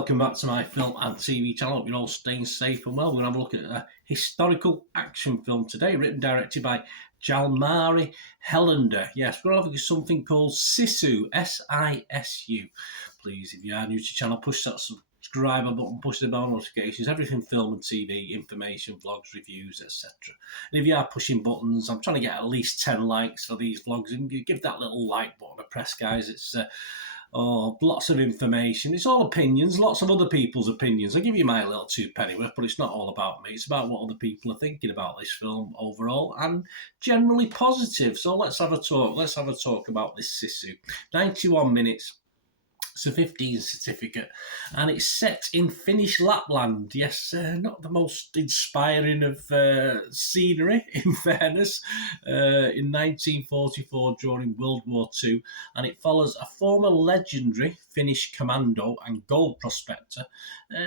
welcome back to my film and TV channel. Hope you're all staying safe and well. We're going to have a look at a historical action film today, written and directed by Jalmari Helander. Yes, we're going to have a look at something called SISU, S-I-S-U. Please, if you are new to the channel, push that subscribe button, push the bell notifications, everything film and TV, information, vlogs, reviews, etc. And if you are pushing buttons, I'm trying to get at least 10 likes for these vlogs, and give that little like button a press, guys. It's lots of information. It's all opinions, lots of other people's opinions. I give you my little two pennyworth, but it's not all about me. It's about what other people are thinking about this film overall, and generally positive. So let's have a talk. Let's have a talk about this Sisu. 91 minutes. It's a 15 certificate, and it's set in Finnish Lapland. Yes, not the most inspiring of scenery, in fairness, in 1944 during World War II, and it follows a former legendary Finnish commando and gold prospector.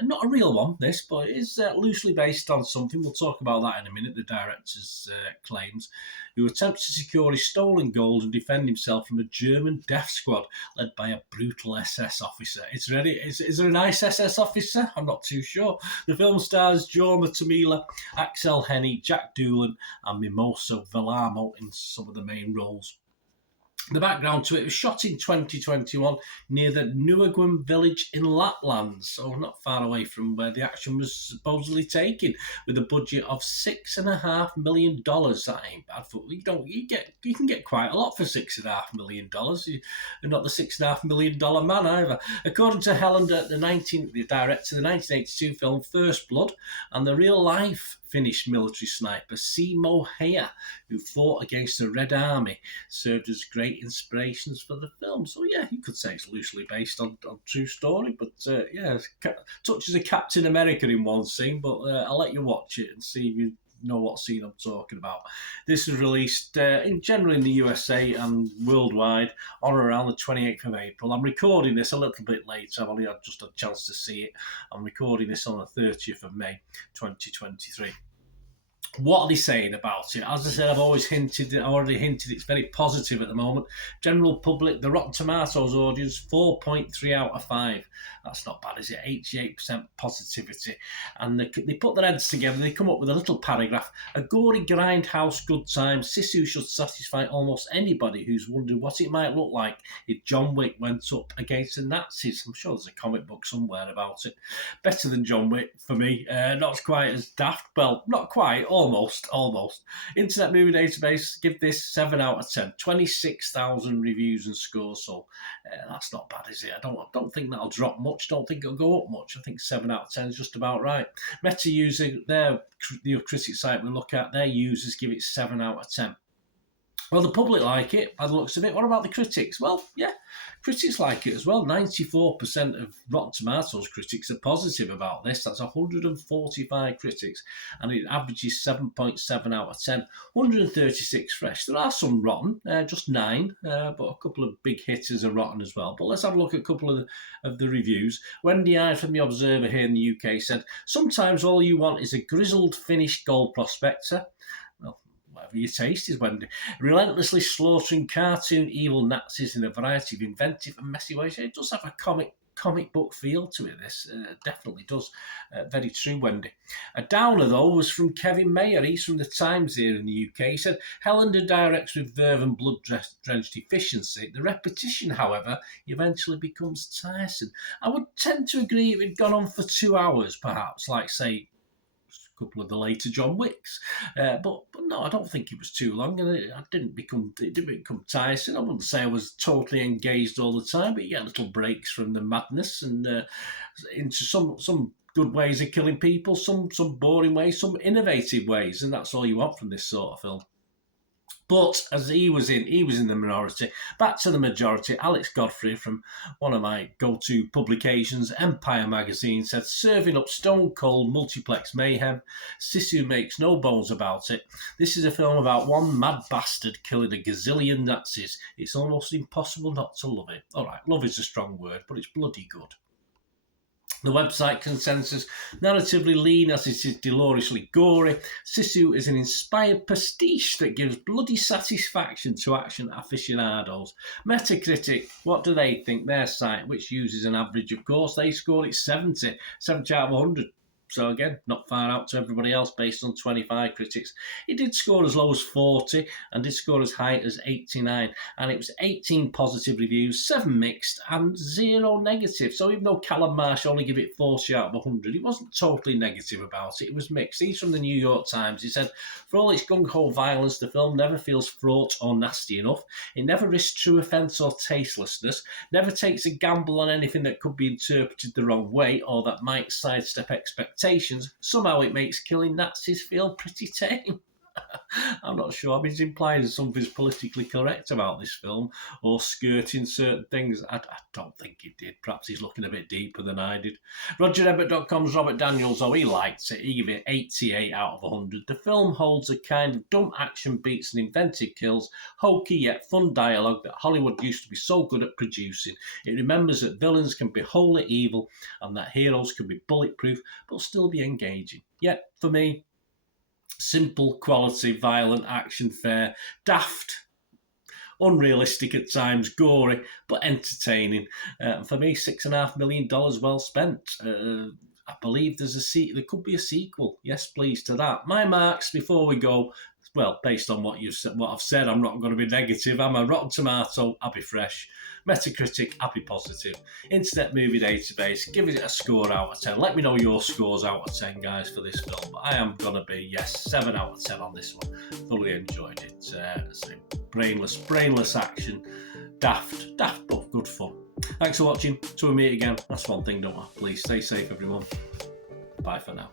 Not a real one, this, but it is loosely based on something. We'll talk about that in a minute, the director's claims, who attempts to secure his stolen gold and defend himself from a German death squad led by a brutal SS officer. It's ready. Is there a nice SS officer? I'm not too sure. The film stars Jorma Tommila, Axel Henny, Jack Doolan, and Mimosa Velamo in some of the main roles. The background to it was shot in 2021 near the Nuagum village in Lapland, so not far away from where the action was supposedly taken, with a budget of $6.5 million. That ain't bad. For you can get quite a lot for $6.5 million. You're not the $6.5 million man either. According to Helander, the director, the 1982 film First Blood, and the real life Finnish military sniper Simo Heija, who fought against the Red Army, served as great inspirations for the film. So yeah, you could say it's loosely based on true story, but yeah, touches of Captain America in one scene, but I'll let you watch it and see if you know what scene I'm talking about. This is released generally in the USA and worldwide on around the 28th of April. I'm recording this a little bit later. I've only had just a chance to see it. I'm recording this on the 30th of May 2023. What are they saying about it? As I said, I've already hinted it's very positive at the moment. General public, the Rotten Tomatoes audience, 4.3 out of 5. That's not bad, is it? 88% positivity. And they put their heads together, they come up with a little paragraph. A gory grindhouse good time. Sisu should satisfy almost anybody who's wondered what it might look like if John Wick went up against the Nazis. I'm sure there's a comic book somewhere about it. Better than John Wick for me. Not quite as daft. Well, not quite, almost. Internet Movie Database give this 7 out of 10. 26,000 reviews and scores, so that's not bad, is it? I don't think that'll drop much. Don't think it'll go up much. I think 7 out of 10 is just about right. Meta user, the critic site we look at, their users give it 7 out of 10. Well, the public like it, by the looks of it. What about the critics? Well, yeah, critics like it as well. 94% of Rotten Tomatoes critics are positive about this. That's 145 critics, and it averages 7.7 out of 10. 136 fresh. There are some rotten, just 9, but a couple of big hitters are rotten as well. But let's have a look at a couple of the reviews. Wendy I from The Observer here in the UK said, sometimes all you want is a grizzled Finnish gold prospector. Whatever your taste is, Wendy. Relentlessly slaughtering cartoon evil Nazis in a variety of inventive and messy ways. It does have a comic book feel to it, this. Definitely does. Very true, Wendy. A downer, though, was from Kevin Mayer. He's from The Times here in the UK. He said, Helander directs with verve and blood-drenched efficiency. The repetition, however, eventually becomes tiresome. I would tend to agree if it had gone on for 2 hours, perhaps, like, say, couple of the later John Wicks, but no, I don't think it was too long, and it didn't become tiresome. I wouldn't say I was totally engaged all the time, but you get little breaks from the madness and into some good ways of killing people, some boring ways, some innovative ways, and that's all you want from this sort of film. But as he was in the minority. Back to the majority. Alex Godfrey from one of my go-to publications, Empire magazine, said, serving up stone-cold multiplex mayhem. Sisu makes no bones about it. This is a film about one mad bastard killing a gazillion Nazis. It's almost impossible not to love it. All right, love is a strong word, but it's bloody good. The website consensus, narratively lean as it is deloriously gory, SISU is an inspired pastiche that gives bloody satisfaction to action aficionados. Metacritic, what do they think? Their site, which uses an average, of course, they scored it 70 out of 100. So again, not far out to everybody else based on 25 critics. It did score as low as 40 and did score as high as 89. And it was 18 positive reviews, 7 mixed and 0 negative. So even though Callum Marsh only gave it 40 out of 100, it wasn't totally negative about it. It was mixed. He's from the New York Times. He said, for all its gung-ho violence, the film never feels fraught or nasty enough. It never risks true offence or tastelessness, never takes a gamble on anything that could be interpreted the wrong way or that might sidestep expectations. Somehow it makes killing Nazis feel pretty tame. I'm not sure. I mean, he's implying something's politically correct about this film or skirting certain things. I don't think he did. Perhaps he's looking a bit deeper than I did. RogerEbbett.com's Robert Daniels, he liked it. He gave it 88 out of 100. The film holds a kind of dumb action beats and inventive kills, hokey yet fun dialogue that Hollywood used to be so good at producing. It remembers that villains can be wholly evil and that heroes can be bulletproof but still be engaging. Yet, for me, simple, quality, violent action fare, daft, unrealistic at times, gory, but entertaining. For me, $6.5 million well spent. I believe there could be a sequel. Yes, please, to that. My marks before we go. Well, based on what I've said, I'm not going to be negative. I'm a Rotten Tomato, I'll be fresh. Metacritic, I'll be positive. Internet Movie Database, give it a score out of 10. Let me know your scores out of 10, guys, for this film. But I am going to be, yes, 7 out of 10 on this one. Thoroughly enjoyed it. Brainless action. Daft, but good fun. Thanks for watching. Till we meet again. That's one thing, don't I? Please stay safe, everyone. Bye for now.